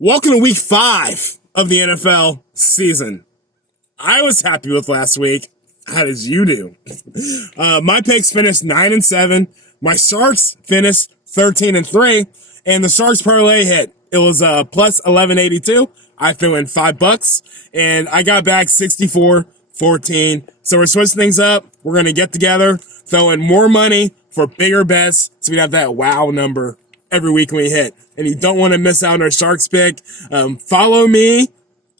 Welcome to week 5 of the NFL season. I was happy with last week. How did you do? My picks finished 9-7. My Sharks finished 13-3, and the Sharks parlay hit. It was plus 1182. I threw in $5, and I got back 64-14. So we're switching things up. We're gonna get together, throw in more money for bigger bets, so we have that wow number every week when we hit. And you don't want to miss out on our Sharks pick. Follow me,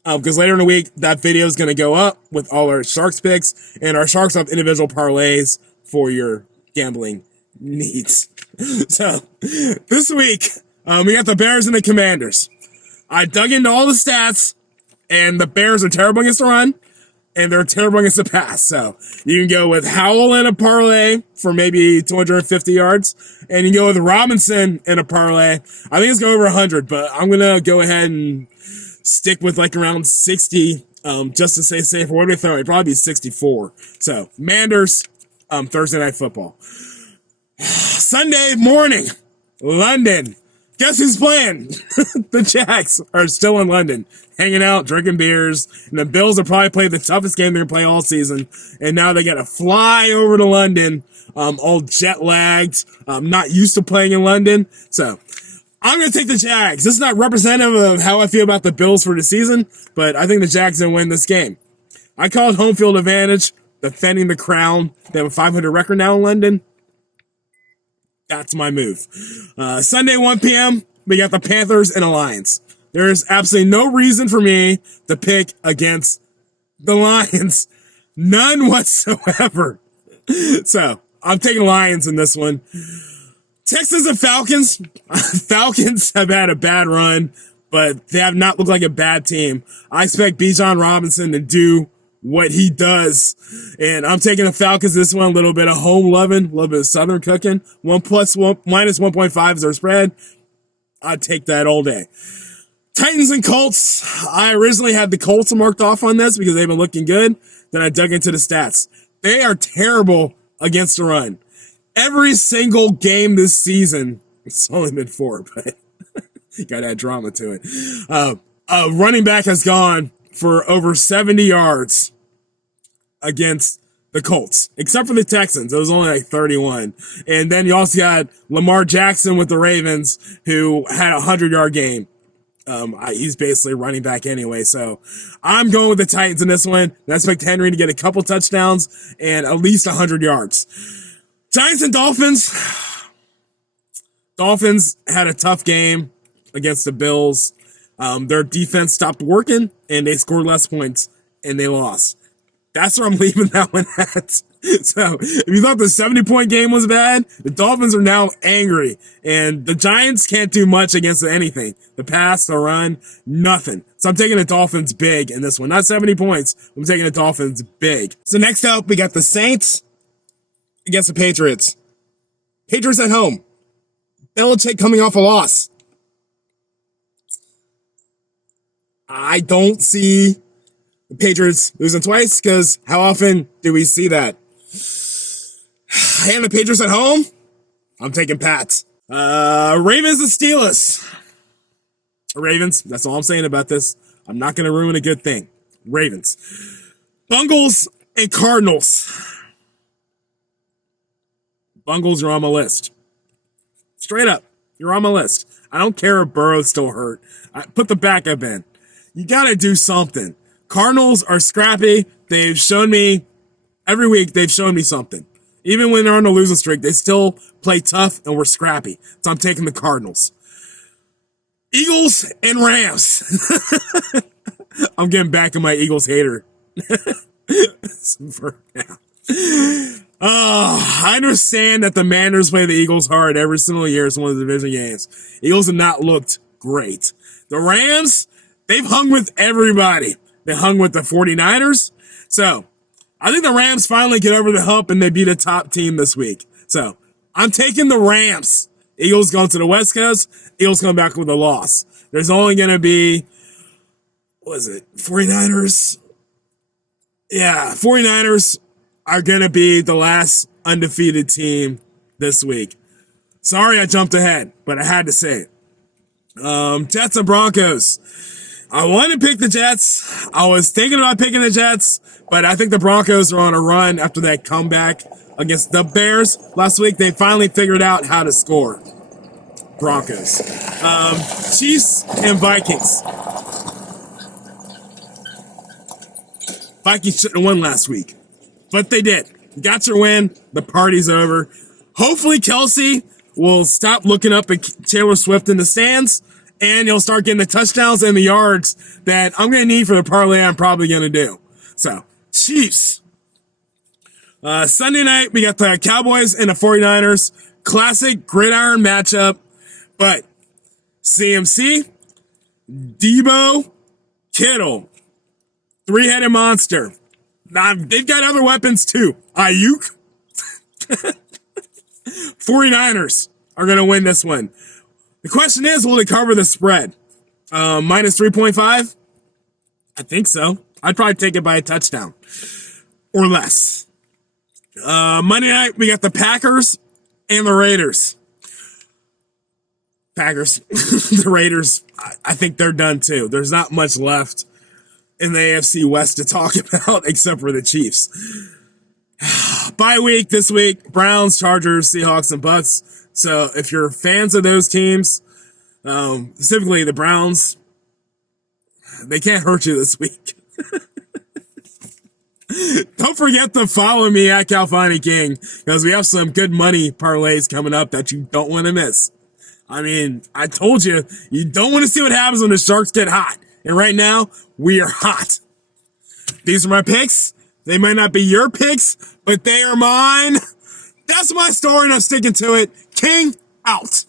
because later in the week, that video is going to go up with all our Sharks picks, and our Sharks have individual parlays for your gambling needs. So this week, we got the Bears and the Commanders. I dug into all the stats, and the Bears are terrible against the run, and they're terrible against the pass. So you can go with Howell in a parlay for maybe 250 yards, and you can go with Robinson in a parlay. I think it's going over 100, but I'm going to go ahead and stick with like around 60, just to stay safe. What do we throw? It'd probably be 64. So Manders, Thursday Night Football. Sunday morning, London. Guess who's playing? The Jags are still in London, hanging out, drinking beers, and the Bills have probably played the toughest game they're going to play all season, and now they got to fly over to London, all jet-lagged, not used to playing in London, so I'm going to take the Jags. This is not representative of how I feel about the Bills for the season, but I think the Jags are going to win this game. I call it home field advantage, defending the crown. They have a 500 record now in London. That's my move. Sunday, 1 p.m., we got the Panthers and the Lions. There is absolutely no reason for me to pick against the Lions. None whatsoever. So, I'm taking Lions in this one. Texans and Falcons. Falcons have had a bad run, but they have not looked like a bad team. I expect Bijan Robinson to do what he does. And I'm taking the Falcons this one, a little bit of home loving, a little bit of Southern cooking. Minus 1.5 is their spread. I'd take that all day. Titans and Colts. I originally had the Colts marked off on this because they've been looking good. Then I dug into the stats. They are terrible against the run. Every single game this season, it's only been 4, but got that drama to it. A running back has gone for over 70 yards against the Colts, except for the Texans. It was only like 31. And then you also got Lamar Jackson with the Ravens, who had a 100-yard game. He's basically running back anyway. So I'm going with the Titans in this one. I expect Henry to get a couple touchdowns and at least 100 yards. Giants and Dolphins. Dolphins had a tough game against the Bills. Their defense stopped working and they scored less points and they lost. That's where I'm leaving that one at. So if you thought the 70-point game was bad, the Dolphins are now angry, and the Giants can't do much against anything. The pass, the run, nothing. So I'm taking the Dolphins big in this one. Not 70 points. I'm taking the Dolphins big. So next up, we got the Saints against the Patriots. Patriots at home. Belichick coming off a loss. I don't see the Patriots losing twice, because how often do we see that? And the Patriots at home, I'm taking Pats. Ravens and Steelers. Ravens, that's all I'm saying about this. I'm not going to ruin a good thing. Ravens. Bungles and Cardinals. Bungles are on my list. Straight up, you're on my list. I don't care if Burrow's still hurt. Put the backup in. You got to do something. Cardinals are scrappy. They've shown me, every week, they've shown me something. Even when they're on a losing streak, they still play tough and we're scrappy. So I'm taking the Cardinals. Eagles and Rams. I'm getting back in my Eagles hater. For now. I understand that the Manders play the Eagles hard every single year. It's one of the division games. Eagles have not looked great. The Rams, they've hung with everybody. They hung with the 49ers. So I think the Rams finally get over the hump and they beat a top team this week. So I'm taking the Rams. Eagles going to the West Coast. Eagles come back with a loss. There's only going to be, what is it, 49ers? Yeah, 49ers are going to be the last undefeated team this week. Sorry I jumped ahead, but I had to say it. Jets and Broncos. I wanted to pick the Jets. I was thinking about picking the Jets, but I think the Broncos are on a run after that comeback against the Bears last week. They finally figured out how to score. Broncos. Chiefs and Vikings. Vikings shouldn't have won last week, but they did. Got your win. The party's over. Hopefully Kelsey will stop looking up at Taylor Swift in the stands, and he'll start getting the touchdowns and the yards that I'm going to need for the parlay I'm probably going to do. So, Chiefs. Sunday night, we got the Cowboys and the 49ers. Classic gridiron matchup. But CMC, Debo, Kittle, three-headed monster. Now, they've got other weapons too. Ayuk. 49ers are going to win this one. The question is, will they cover the spread? Minus 3.5? I think so. I'd probably take it by a touchdown or less. Monday night, we got the Packers and the Raiders. Packers. The Raiders, I think they're done too. There's not much left in the AFC West to talk about except for the Chiefs. Bye week this week, Browns, Chargers, Seahawks, and Bucks. So if you're fans of those teams, specifically the Browns, they can't hurt you this week. Don't forget to follow me at Calfani King, because we have some good money parlays coming up that you don't want to miss. I mean, I told you, you don't want to see what happens when the Sharks get hot. And right now, we are hot. These are my picks. They might not be your picks, but they are mine. That's my story, and I'm sticking to it. King out.